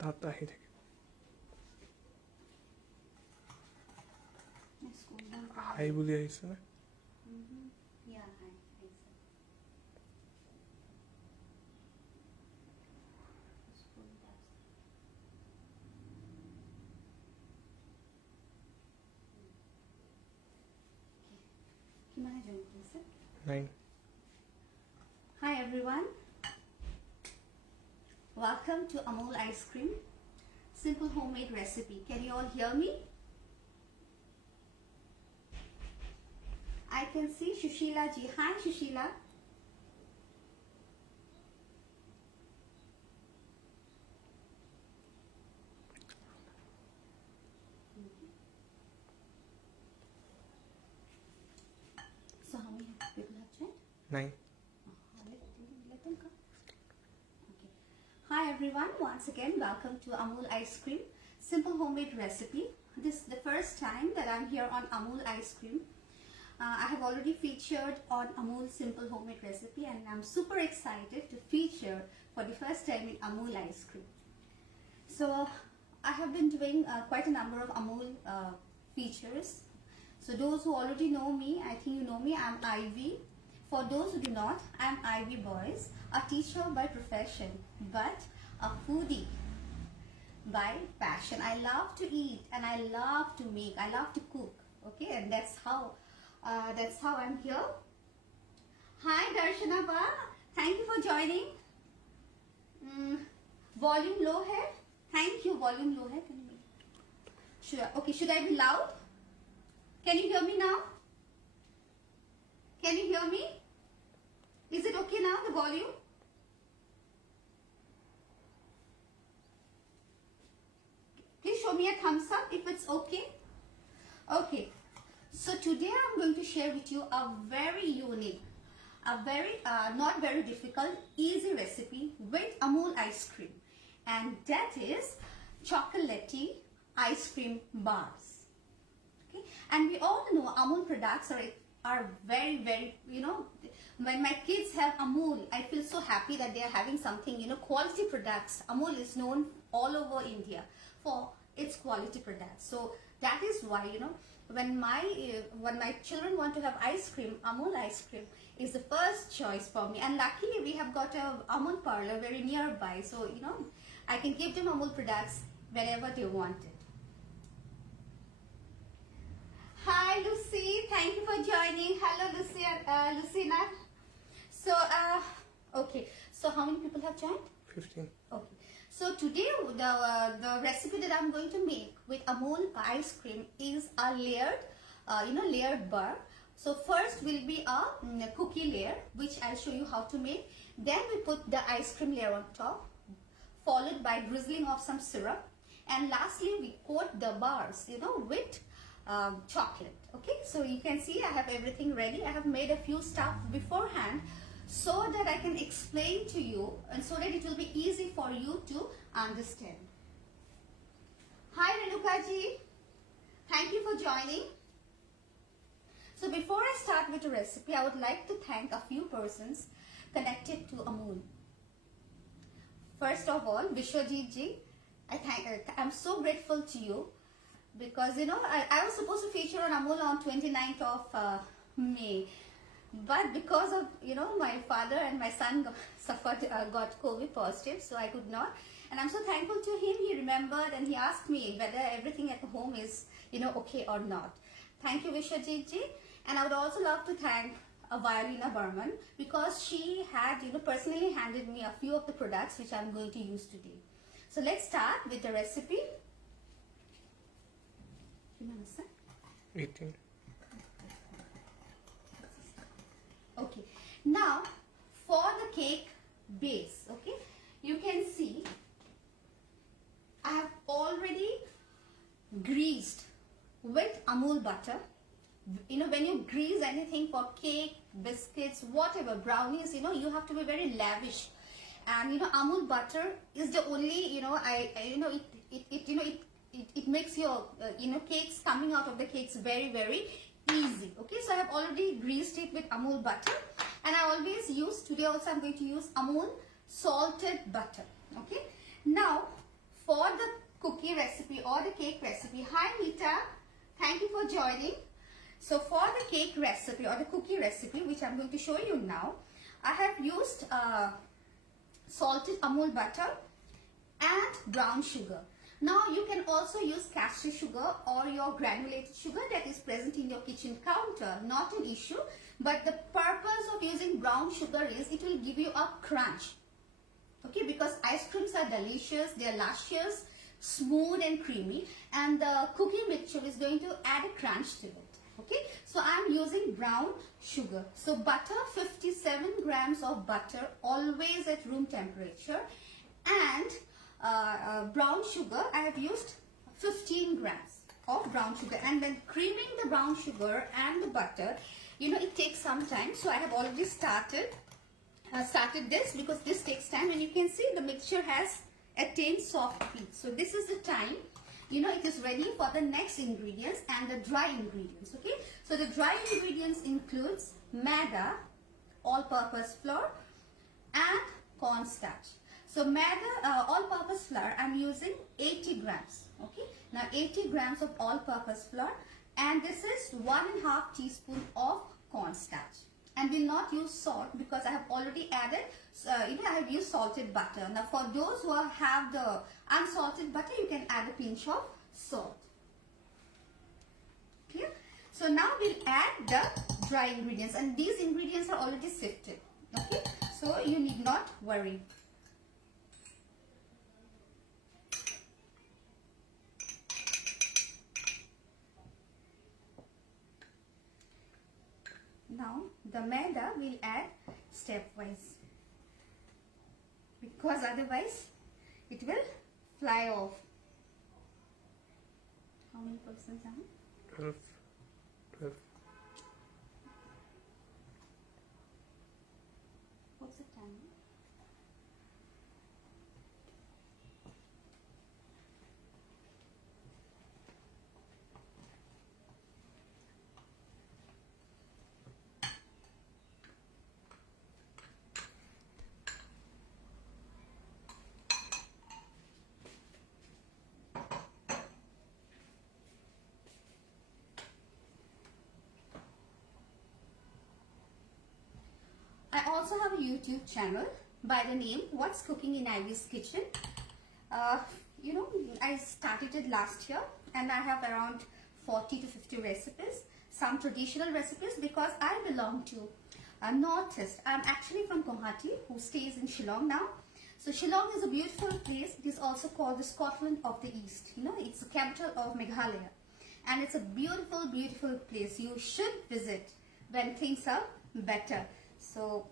তাত আহি থাকিব হাই বুলি আহিছে নে নাই Hi everyone, welcome to Amul ice cream, simple homemade recipe. Can you all hear me? I can see Shushila ji. Hi Shushila. So how many people have joined? নাই Let them come. Okay. Hi everyone, once again welcome to Amul ice cream, simple homemade recipe. This is the first time that I'm here on Amul ice cream. I have already featured on Amul simple homemade recipe and I'm super excited to feature for the first time in Amul ice cream. So I have been doing quite a number of Amul features. So those who already know me, I think you know me, I'm Ivy. For those who do not, I'm Ivy Boys, a teacher by profession, but a foodie by passion. I love to eat and I love to make, I love to cook, okay, and that's how I'm here. Hi Darshana Ba, thank you for joining. Volume low hai? Thank you, volume low hai. Can you make okay, should I be loud? Can you hear me now? Can you hear me? Is it okay now, the volume? Please show me a thumbs up if it's okay. Okay, so today I'm going to share with you a very unique, a very not very difficult, easy recipe with Amul ice cream, and that is chocolatey ice cream bars. Okay, and we all know Amul products are very, you know, when my kids have Amul, I feel so happy that they are having something, you know, quality products. Amul is known all over India for its quality products. So that is why, you know, when my children want to have ice cream, Amul ice cream is the first choice for me. And luckily we have got a Amul parlor very nearby, so you know, I can give them Amul products wherever they want it. Hi Lucy, thank you for joining. Hello Lucy, Lucina. So okay, so how many people have joined? 15 Okay, so today the recipe that I'm going to make with Amul ice cream is a layered, layered bar. So first will be a cookie layer, which I'll show you how to make. Then we put the ice cream layer on top, followed by drizzling of some syrup, and lastly we coat the bars, you know, with chocolate. Okay, so you can see I have everything ready. I have made a few stuff beforehand so that I can explain to you and so that it will be easy for you to understand. Hi Renuka ji, thank you for joining. So before I start with the recipe, I would like to thank a few persons connected to Amul. First of all, Vishwajit ji, I'm so grateful to you, because you know I was supposed to feature on Amul on 29th of May, but because of, you know, my father and my son got COVID positive, so I could not. And I'm so thankful to him. He remembered and he asked me whether everything at home is, you know, okay or not. Thank you Vishwajit ji. And I would also love to thank Violina Burman, because she had, you know, personally handed me a few of the products which I'm going to use today. So let's start with the recipe. 18 Okay, now for the cake base, okay, you can see I have already greased with Amul butter. You know, when you grease anything for cake, biscuits, whatever, brownies, you know, you have to be very lavish. And you know, Amul butter is the only, you know, it makes your cakes, coming out of the cakes, very, very easy. Okay, so I have already greased it with Amul butter, and I always use, today also I'm going to use Amul salted butter. Okay, now for the cookie recipe or the cake recipe. Hi Nita, thank you for joining. So for the cake recipe or the cookie recipe, which I'm going to show you now, I have used salted Amul butter and brown sugar. Now you can also use castor sugar or your granulated sugar that is present in your kitchen counter, not an issue. But the purpose of using brown sugar is it will give you a crunch. Okay, because ice creams are delicious, they are luscious, smooth and creamy, and the cookie mixture is going to add a crunch to it. Okay, so I'm using brown sugar. So butter, 57 grams of butter, always at room temperature, and brown sugar, I have used 15 grams of brown sugar. And when creaming the brown sugar and the butter, you know, it takes some time. So I have already started this because this takes time, and you can see the mixture has attained soft peak. So this is the time, you know, it is ready for the next ingredients and the dry ingredients. Okay, so the dry ingredients includes maida, all-purpose flour, and cornstarch. So maida, all-purpose flour, I'm using 80 grams. Okay, now 80 grams of all-purpose flour, and this is 1.5 teaspoon of cornstarch. And will not use salt because I have already added, you know, I have used salted butter. Now for those who have the unsalted butter, you can add a pinch of salt. Clear? So now we'll add the dry ingredients, and these ingredients are already sifted. Okay, so you need not worry. Now the maida we'll add stepwise, because otherwise it will fly off. How many percent are? 12. 12. What's the time? I also have a YouTube channel by the name What's Cooking in Ivy's Kitchen. You know, I started it last year, and I have around 40 to 50 recipes, some traditional recipes, because I belong to Northeast. I'm actually from Guwahati, who stays in Shillong now. So Shillong is a beautiful place. It is also called the Scotland of the East. You know, it's the capital of Meghalaya, and it's a beautiful, beautiful place. You should visit when things are better. So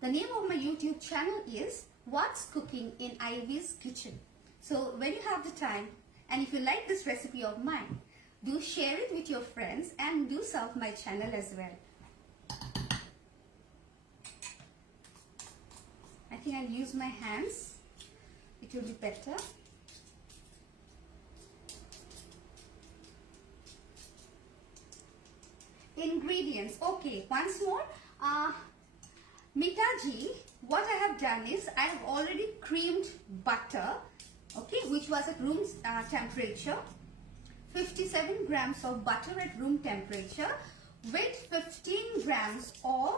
the name of my YouTube channel is What's Cooking in Ivy's Kitchen. So when you have the time, and if you like this recipe of mine, do share it with your friends and do serve my channel as well. I think I'll use my hands. It will be better. Ingredients. Okay, once more. Mitaji, what I have done is I have already creamed butter, okay, which was at room temperature. 57 grams of butter at room temperature with 15 grams of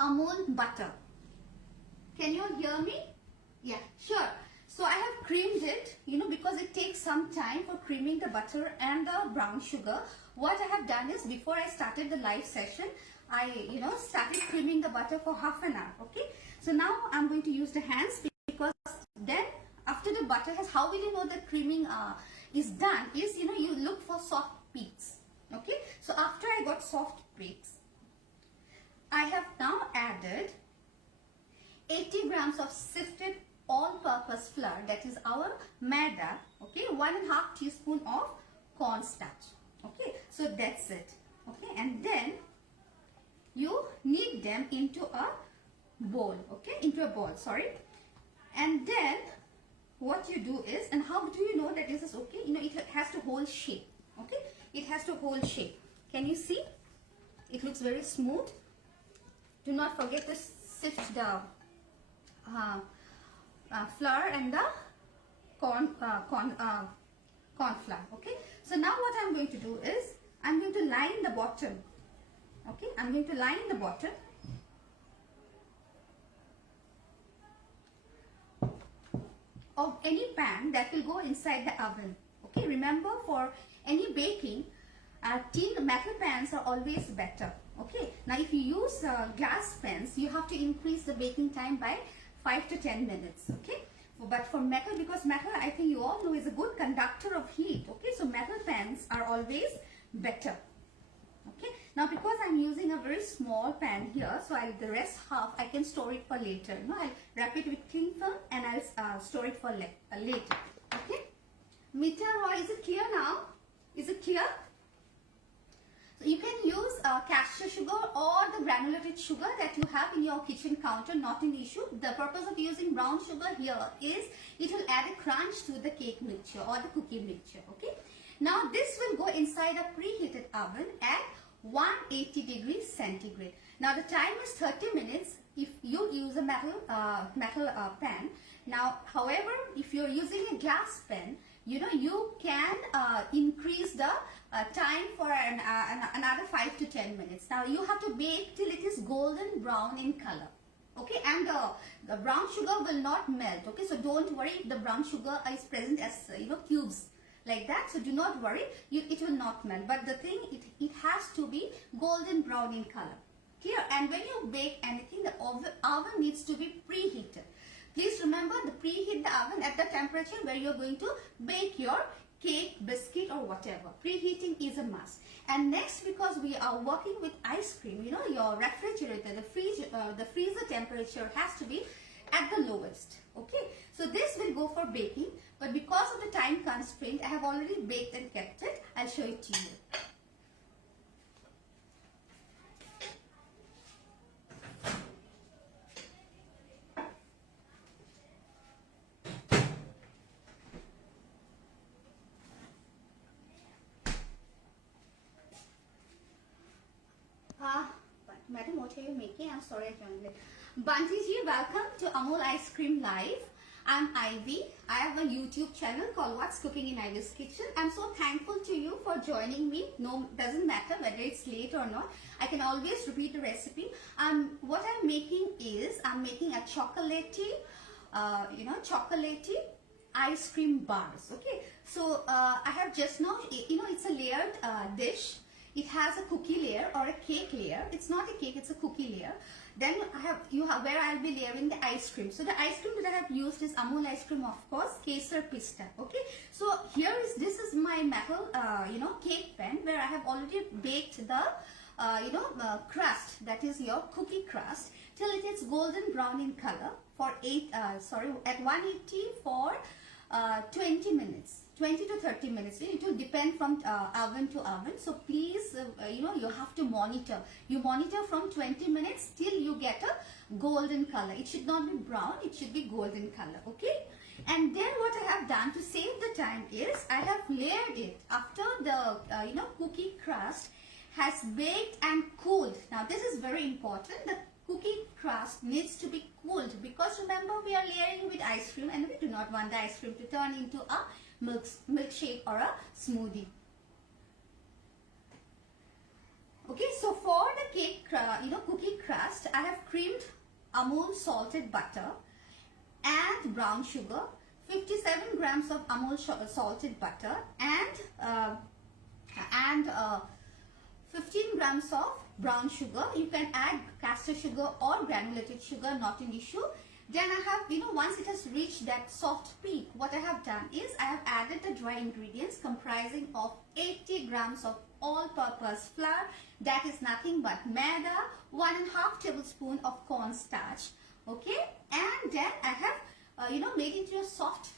Amul butter. Can you all hear me? Yeah, sure. So I have creamed it, you know, because it takes some time for creaming the butter and the brown sugar. What I have done is, before I started the live session, I, you know, started creaming the butter for half an hour, okay? So now I'm going to use the hands, because then after the butter has, how will you know that creaming is done is, you know, you look for soft peaks, okay? So after I got soft peaks, I have now added 80 grams of sifted all-purpose flour, that is our maida, okay, 1.5 teaspoon of cornstarch, okay, so that's it, okay, and then you knead them into a bowl, okay, into a bowl, sorry, and then what you do is, and how do you know that this is okay, you know, it has to hold shape, okay, it has to hold shape. Can you see? It looks very smooth. Do not forget to sift the flour and the corn flour. Okay, so now what I'm going to do is I'm going to line the bottom. Okay, I'm going to line the bottom of any pan that will go inside the oven. Okay, remember, for any baking, tin metal pans are always better. Okay, now if you use glass pans, you have to increase the baking time by 5 to 10 minutes. Okay, but for metal, because metal, I think you all know, is a good conductor of heat. Okay, so metal pans are always better. Okay, now because I'm using a very small pan here, so the rest half I can store it for later. You know, I'll wrap it with cling film and I'll store it for later. Okay, Mita Roy, is it clear now? Is it clear? So you can use castor sugar or the granulated sugar that you have in your kitchen counter, not an issue. The purpose of using brown sugar here is it will add a crunch to the cake mixture or the cookie mixture. Okay. Now this will go inside a preheated oven at 180 degrees centigrade. Now the time is 30 minutes if you use a metal pan. Now, however, if you're using a glass pan, you know, you can increase the time for another 5 to 10 minutes. Now you have to bake till it is golden brown in color. Okay, and the brown sugar will not melt. Okay, so don't worry if the brown sugar is present as cubes like that. So do not worry, it will not melt. But the thing, it has to be golden brown in color. Clear? And when you bake anything, the oven needs to be preheated. Please remember to preheat the oven at the temperature where you're going to bake your cake, biscuit or whatever. Preheating is a must. And next, because we are working with ice cream, you know, your refrigerator, the freezer temperature has to be at the lowest. Okay, so this will go for baking, but because of the time constraint, I have already baked and kept it. I'll show it to you. Madam, what are you making? I'm sorry, I joined late. Bunty ji, welcome to Amul Ice Cream Live. I'm Ivy. I have a YouTube channel called What's Cooking in Ivy's Kitchen. I'm so thankful to you for joining me. No, doesn't matter whether it's late or not. I can always repeat the recipe. What I'm making is, I'm making a chocolatey, chocolatey ice cream bars. Okay, so I have just now, it's a layered dish. It has a cookie layer or a cake layer. It's not a cake, it's a cookie layer. Then you have where I'll be layering the ice cream. So the ice cream that I have used is Amul ice cream, of course, Kesar Pista. Okay. So this is my metal, cake pan where I have already baked the, crust, that is your cookie crust, till it is golden brown in color for at 180 for 20 minutes. 20 to 30 minutes. It will depend from oven to oven. So please, you have to monitor. You monitor from 20 minutes till you get a golden color. It should not be brown. It should be golden color. Okay. And then what I have done to save the time is I have layered it after the cookie crust has baked and cooled. Now this is very important. The cookie crust needs to be cooled because remember we are layering with ice cream and we do not want the ice cream to turn into a milkshake or a smoothie. Okay, so for the cake, cookie crust, I have creamed Amul salted butter and brown sugar, 57 grams of Amul salted butter and 15 grams of brown sugar. You can add castor sugar or granulated sugar, not an issue. Then I have, once it has reached that soft peak, what I have done is I have added the dry ingredients comprising of 80 grams of all-purpose flour. That is nothing but maida, 1.5 tablespoon of cornstarch. Okay, and then I have, made into a soft,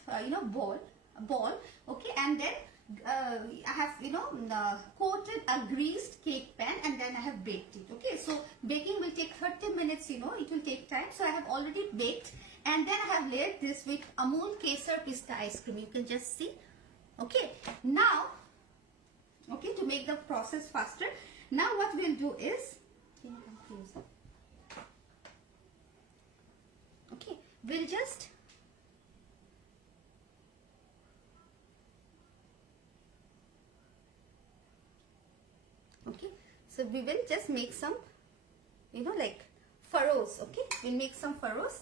ball. Okay, and then I have coated a greased cake pan and then I have baked it. Okay, so baking will take 30 minutes, it will take time. So I have already baked and then I have layered this with Amul Kesar Pista ice cream. You can just see. Okay, now, to make the process faster, now what we'll do is, okay, we'll just okay, so we will just make some, you know, like furrows. Okay, we'll make some furrows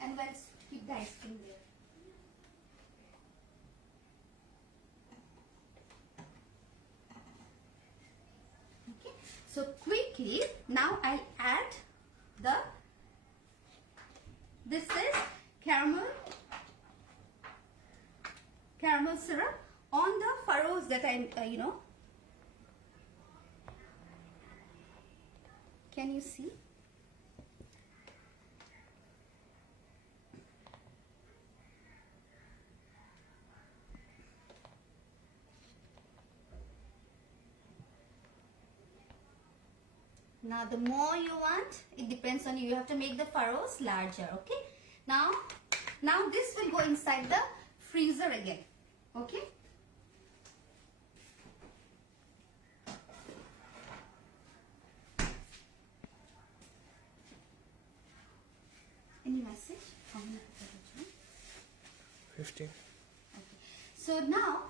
and we'll keep the ice cream there. Okay, so quickly now I'll add the, this is caramel syrup on the furrows that I you know, can you see? Now the more you want, it depends on you. You have to make the furrows larger. Okay. Now this will go inside the freezer again. Okay. Any message? How many people? 15. Okay. So now,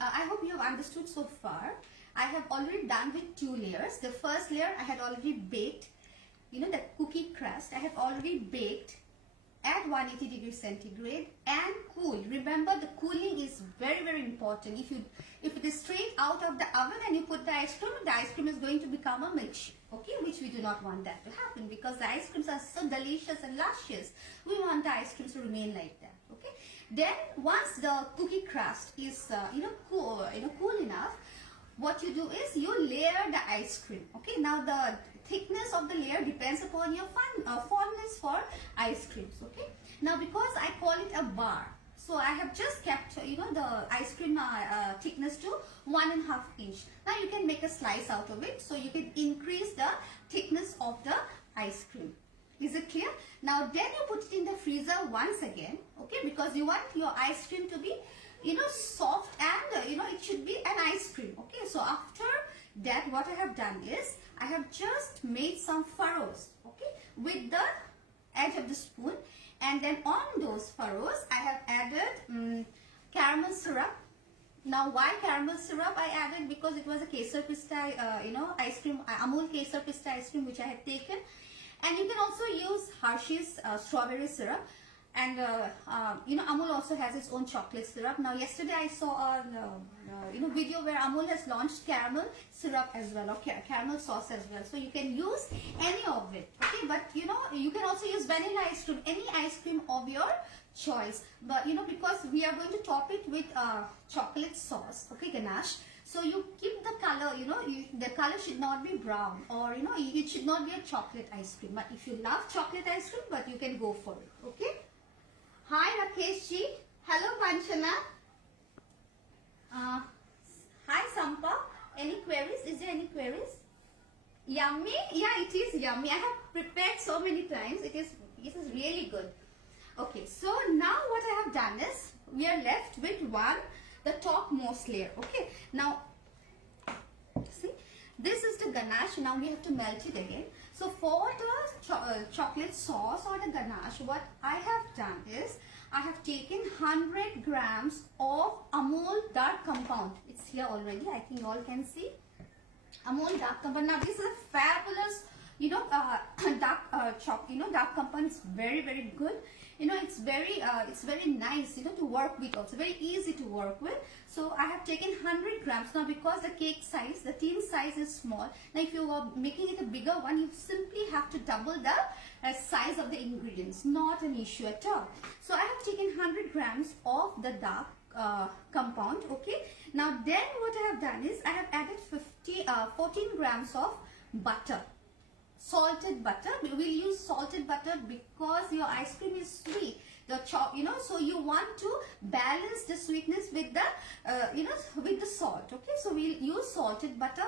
I hope you have understood so far. I have already done with 2 layers. The first layer I had already baked, you know, the cookie crust I have already baked at 180 degrees centigrade and cooled. Remember, the cooling is very, very important. If it is straight out of the oven and you put the ice cream is going to become a milkshake. Okay, which we do not want that to happen, because the ice creams are so delicious and luscious. We want the ice creams to remain like that. Okay. Then once the cookie crust is cool enough, what you do is you layer the ice cream. Okay, now the thickness of the layer depends upon your fondness for ice creams. Okay, now because I call it a bar, so I have just kept, you know, the ice cream thickness to 1.5 inch. Now you can make a slice out of it, so you can increase the thickness of the ice cream. Is it clear? Now then you put it in the freezer once again. Okay, because you want your ice cream to be, you know, soft and you know, it should be an ice cream. Okay, so after that what I have done is I have just made some furrows, okay, with the edge of the spoon, and then on those furrows I have added caramel syrup. Now why caramel syrup I added? Because it was a Kesar Pista ice cream, Amul Kesar Pista ice cream which I had taken, and you can also use Hershey's strawberry syrup. And Amul also has its own chocolate syrup. Now yesterday I saw a video where Amul has launched caramel syrup as well, or caramel sauce as well. So you can use any of it. Okay, but you know, you can also use vanilla ice cream, any ice cream of your choice. But you know, because we are going to top it with chocolate sauce, okay, ganache. So you keep the color, you know, the color should not be brown, or you know, it should not be a chocolate ice cream. But if you love chocolate ice cream, but you can go for it. Okay. Hi Rakesh ji. Hello Panchana. Hi Sampa. Any queries? Is there any queries? Yummy? Yeah, it is yummy. I have prepared so many times. It is really good. Okay, so now what I have done is we are left with the topmost layer. Okay, now see, this is the ganache. Now we have to melt it again. So for the chocolate sauce or the ganache, what I have done is I have taken 100 grams of Amul dark compound. It's here already. I think you all can see. Amul dark compound. Now this is a fabulous, dark compound is very, very good. You know, it's very nice, you know, to work with. Also very easy to work with. So I have taken 100 grams. Now because the cake size, the tin size is small. Now if you are making it a bigger one, you simply have to double the size of the ingredients. Not an issue at all. So I have taken 100 grams of the dark compound. Okay. Now then what I have done is I have added 14 grams of butter. Salted butter. We will use salted butter because your ice cream is sweet. So you want to balance the sweetness with the, with the salt. Okay, so we'll use salted butter.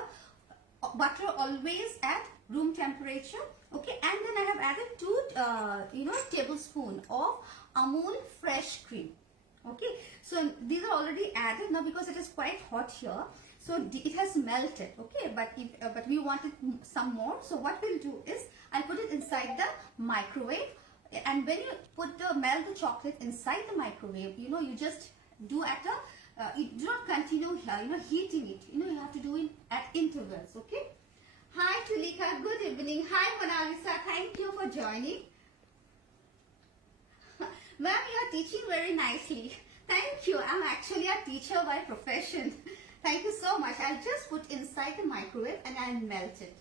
Butter always at room temperature. Okay, and then I have added 2, tablespoon of Amul fresh cream. Okay, so these are already added now because it is quite hot here. So it has melted, okay, but we wanted some more. So what we'll do is I'll put it inside the microwave and when you melt the chocolate inside the microwave, you know, you just do at a you do not continue here, you know, heating it. You know, you have to do it at intervals. Okay. Hi Tulika, good evening. Hi Mona Lisa, thank you for joining. Ma'am, you are teaching very nicely. Thank you. I'm actually a teacher by profession. Thank you so much. I'll just put inside the microwave and I'll melt it.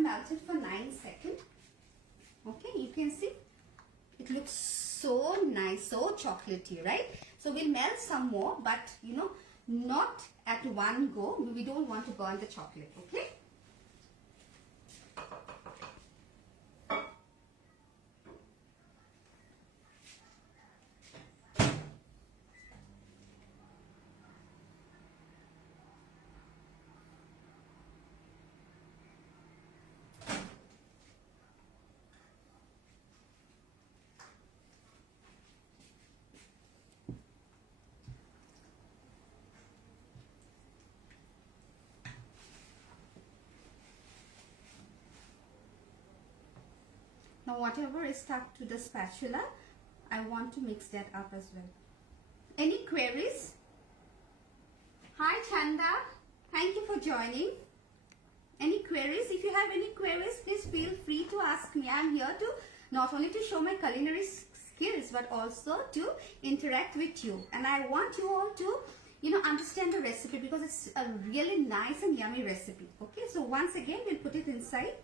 Melted for 9 seconds. Okay, you can see it looks so nice, so chocolatey, right? So we'll melt some more, but you know, not at one go. We don't want to burn the chocolate. Okay. Now whatever is stuck to the spatula, I want to mix that up as well. Any queries? Hi Chanda, thank you for joining. Any queries? If you have any queries, please feel free to ask me. I'm here to not only to show my culinary skills, but also to interact with you. And I want you all to, you know, understand the recipe, because it's a really nice and yummy recipe. Okay, so once again, we'll put it inside.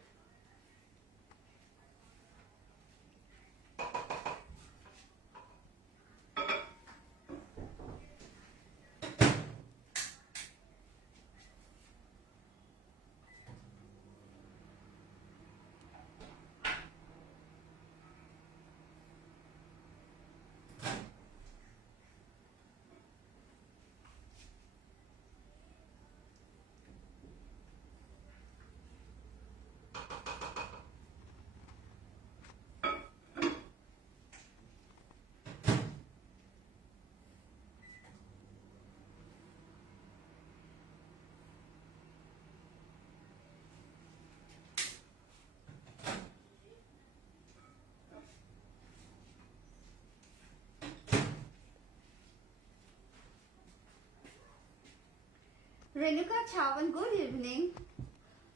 Renuka Chavan, good evening.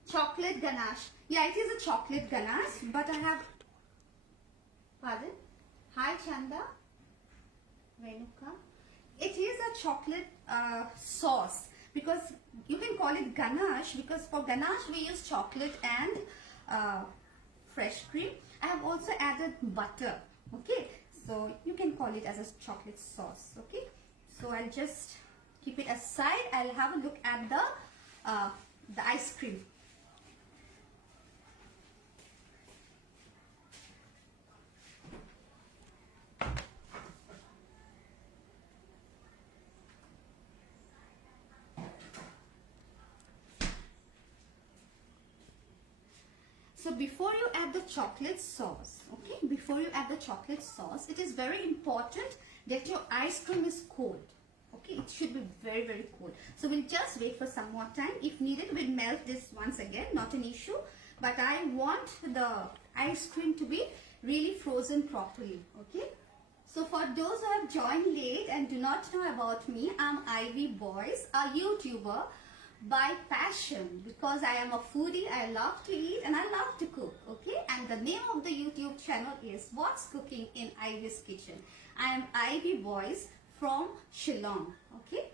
Chocolate ganache. Yeah, it is a chocolate ganache, but I have... Pardon? Hi Chanda. Renuka. It is a chocolate sauce, because you can call it ganache, because for ganache we use chocolate and fresh cream. I have also added butter. Okay, so you can call it as a chocolate sauce. Okay, so I'll just keep it aside. I'll have a look at the ice cream. So before you add the chocolate sauce, okay, before you add the chocolate sauce, it is very important that your ice cream is cold. Okay, it should be very, very cold. So we'll just wait for some more time. If needed, we'll melt this once again, not an issue. But I want the ice cream to be really frozen properly. Okay. So for those who have joined late and do not know about me, I'm Ivy Boys, a YouTuber by passion, because I am a foodie. I love to eat and I love to cook. Okay. And the name of the YouTube channel is What's Cooking in Ivy's Kitchen. I am Ivy Boys from Shillong. Okay,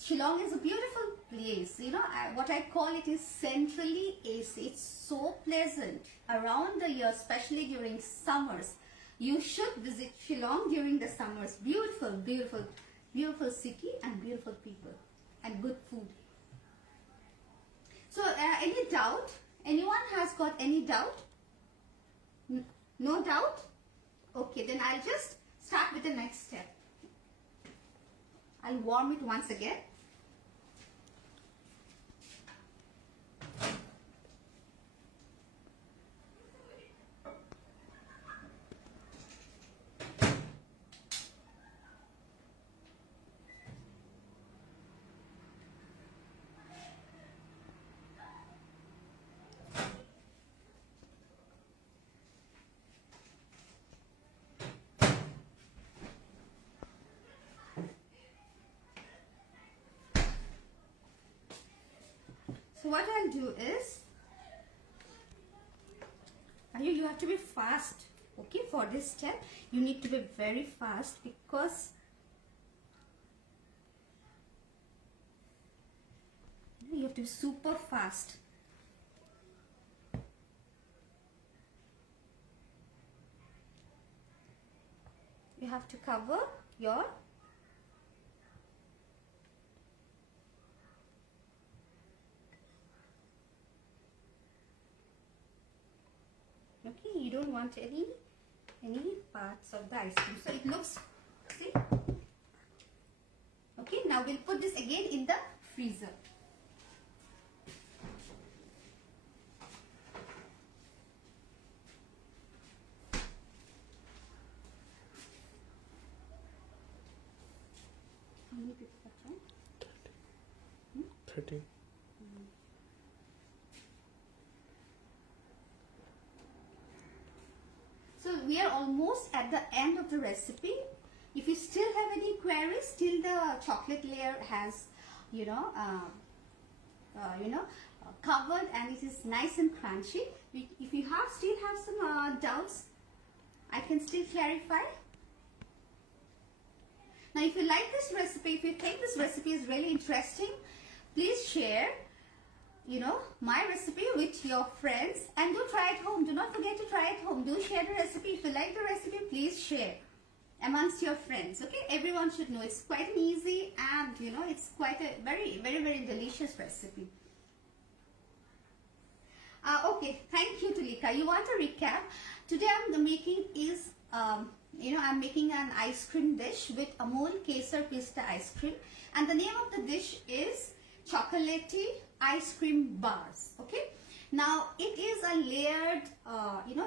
Shillong is a beautiful place. You know, what I call it is centrally AC. It's so pleasant around the year, especially during summers. You should visit Shillong during the summers. Beautiful, beautiful, beautiful city and beautiful people and good food. So, any doubt? Anyone has got any doubt? No doubt? Okay, then I'll just start with the next step. I'll warm it once again. So what I'll do is, you have to be fast, okay? For this step, you need to be very fast because you have to be super fast. You have to cover your okay, you don't want any parts of the ice cream, so it looks, see, okay. Now we'll put this again in the freezer. How many people are trying? 30. So we are almost at the end of the recipe. If you still have any queries, till the chocolate layer has, covered and it is nice and crunchy. If you still have some doubts, I can still clarify. Now, if you like this recipe, if you think this recipe is really interesting, please share my recipe with your friends and do try it home. Do not forget to try it home. Do share the recipe. If you like the recipe, please share amongst your friends. Okay, everyone should know it's quite an easy and it's quite a very, very, very delicious recipe. Okay, thank you, Tulika. You want a recap? Today I'm making is I'm making an ice cream dish with Amul Kesar Pista ice cream, and the name of the dish is chocolatey ice cream bars. Okay, now it is a layered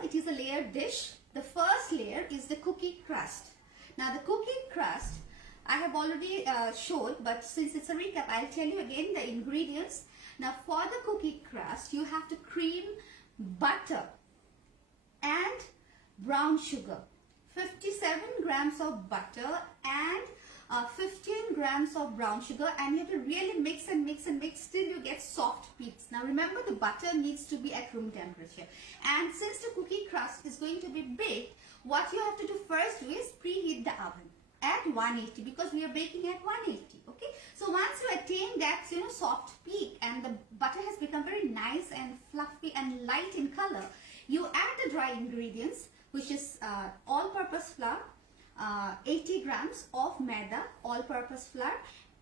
it is a layered dish. The first layer is the cookie crust. Now the cookie crust I have already showed, but since it's a recap, I'll tell you again the ingredients. Now for the cookie crust, you have to cream butter and brown sugar, 57 grams of butter and 15 grams of brown sugar, and you have to really mix and mix and mix till you get soft peaks. Now remember, the butter needs to be at room temperature, and since the cookie crust is going to be baked, what you have to do first is preheat the oven at 180, because we are baking at 180. Okay, so once you attain that soft peak and the butter has become very nice and fluffy and light in color, you add the dry ingredients, which is all-purpose flour, 80 grams of maida, all-purpose flour,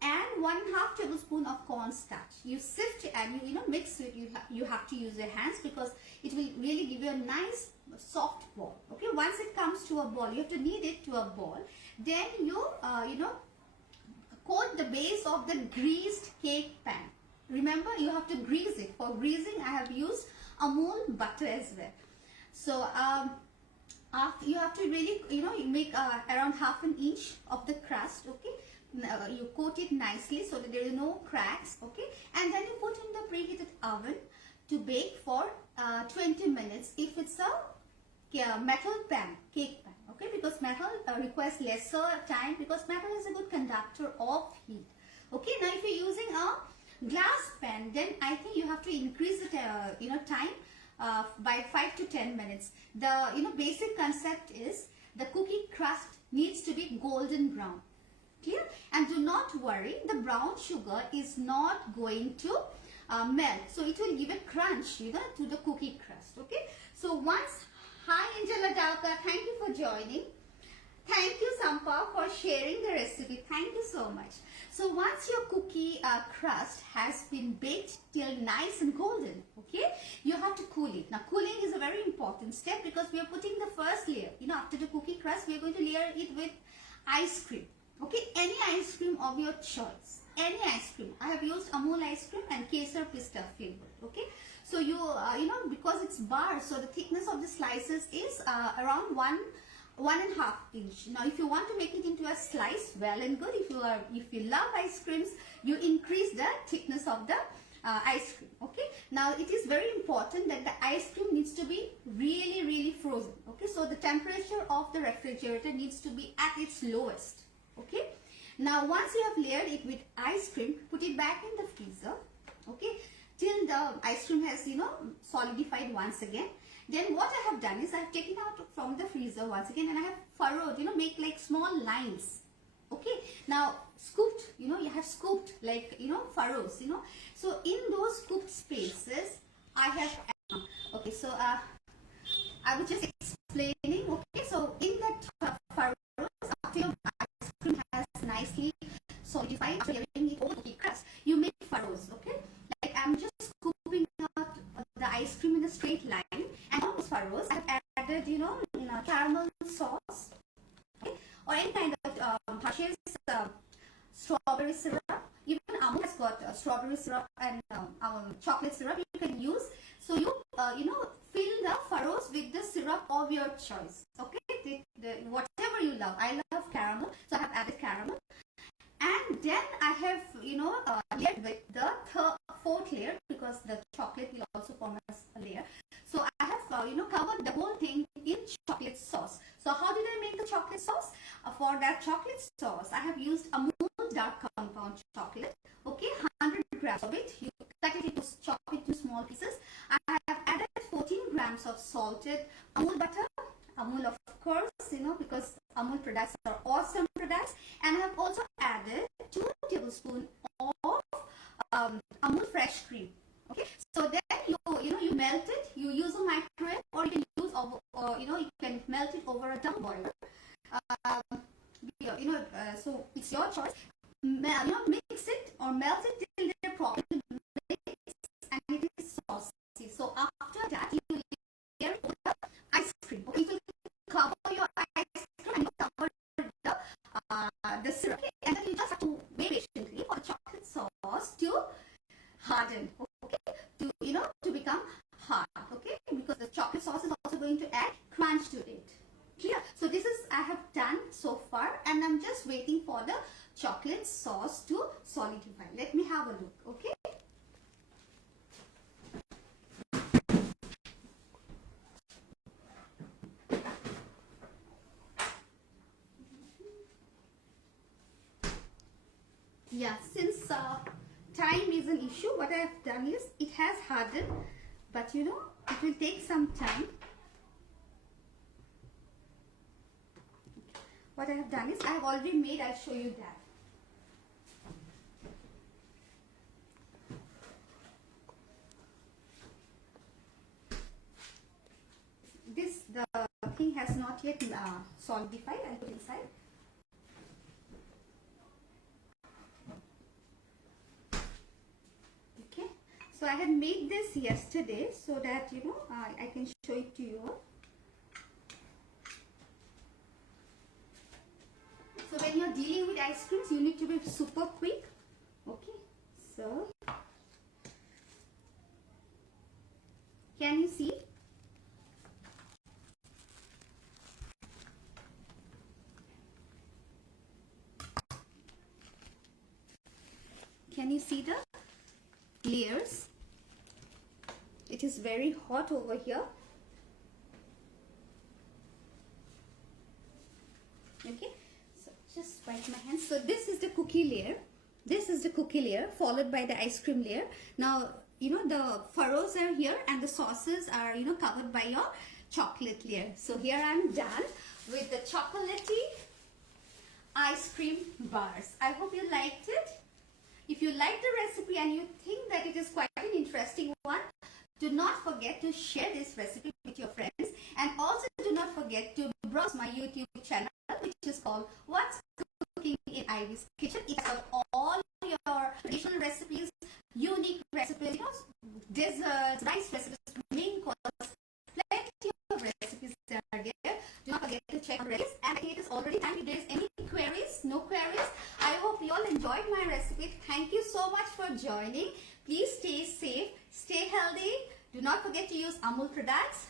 and 1/2 tablespoon of cornstarch. You sift and you mix it. You have to use your hands because it will really give you a nice soft ball. Okay, once it comes to a ball, you have to knead it to a ball. Then you coat the base of the greased cake pan. Remember, you have to grease it. For greasing, I have used Amul butter as well. So after you have to really you make around 1/2 inch of the crust. Okay, you coat it nicely so that there are no cracks. Okay, and then you put in the preheated oven to bake for 20 minutes if it's a metal pan, cake pan. Okay, because metal requires lesser time, because metal is a good conductor of heat. Okay, now if you're using a glass pan, then I think you have to increase the time by 5 to 10 minutes. The basic concept is the cookie crust needs to be golden brown. Clear? And do not worry, the brown sugar is not going to melt, so it will give a crunch to the cookie crust. Okay, so once, hi Angela Dauka, thank you for joining. Thank you, Sampa, for sharing the recipe. Thank you so much. So once your cookie crust has been baked till nice and golden, okay, you have to cool it. Now, cooling is a very important step because we are putting the first layer. You know, after the cookie crust, we are going to layer it with ice cream. Okay, any ice cream of your choice. Any ice cream. I have used Amul ice cream and Kesar Pista flavor. Okay, so you know, because it's bar, so the thickness of the slices is around 1.5 inch. Now, if you want to make it into a slice, well and good. If you love ice creams, you increase the thickness of the ice cream. Okay. Now, it is very important that the ice cream needs to be really frozen. Okay. So the temperature of the refrigerator needs to be at its lowest. Okay. Now, once you have layered it with ice cream, put it back in the freezer. Okay. Till the ice cream has, you know, solidified once again. Then what I have done is I have taken out from the freezer once again and I have furrowed, you know, make like small lines. Okay. Now, scooped, you know, you have scooped like, you know, furrows, you know. So, in those scooped spaces, I have, okay, so I was just explaining, okay, so in that furrows, after your ice cream has nicely solidified, after layering it over the crust, you make furrows, okay. Like I'm just scooping out the ice cream in a straight line, and on those furrows, I have added, you know, caramel sauce, okay, or any kind of Hershey's strawberry syrup. Even Amul has got strawberry syrup and chocolate syrup you can use. So you you know, fill the furrows with the syrup of your choice. Okay, whatever you love. I love caramel, so I have added caramel. And then I have, you know, layered with the fourth layer because the chocolate will also form as a layer. So I have, you know, covered the whole thing in chocolate sauce. So how did I make the chocolate sauce? For that chocolate sauce, I have used Amul dark compound chocolate. Okay, 100 grams of it. You cut it into, chop it into small pieces. I have added 14 grams of salted Amul butter. Amul, of course, you know, because Amul products are awesome products. And I have also added 2 tablespoons of Amul fresh cream. Okay, so then you melt it. You use a microwave, or you can use you know, you can melt it over a double boiler. So it's your choice. You know, mix it or melt it till they're properly mixed and it is saucy. So after that, you layer it with the ice cream. Okay, so cover your ice cream and cover the syrup, okay? And then you just have to wait patiently for the chocolate sauce to harden, okay, to, you know, to become hard, okay, because the chocolate sauce is also going to add crunch to it. Clear? So this is I have done so far, and I'm just waiting for the chocolate sauce to solidify. Let me have a look, okay? Yeah, since time is an issue, what I have done is it has hardened, but you know, it will take some time. What I have done is I have already made, I'll show you that. The thing has not yet solidified. I'll put inside. Okay, so I had made this yesterday so that, you know, I can show it to you all. So when you're dealing with ice creams, you need to be super quick. Okay, so can you see? Can you see the layers? It is very hot over here. Okay, so just wipe my hands. So this is the cookie layer. This is the cookie layer followed by the ice cream layer. Now, you know, the furrows are here and the sauces are, you know, covered by your chocolate layer. So here I'm done with the chocolatey ice cream bars. I hope you liked it. If you like the recipe and you think that it is quite an interesting one, do not forget to share this recipe with your friends, and also do not forget to browse my YouTube channel which is called What's Cooking in Ivy's Kitchen. It has all your traditional recipes, unique recipes, desserts, rice recipes, main course, plenty of recipes are there. Do not forget to check on recipes. And it is already time. If there is any queries, no queries, I hope you all enjoyed my recipe. Thank you so much for joining. Please stay safe, stay healthy. Do not forget to use Amul products.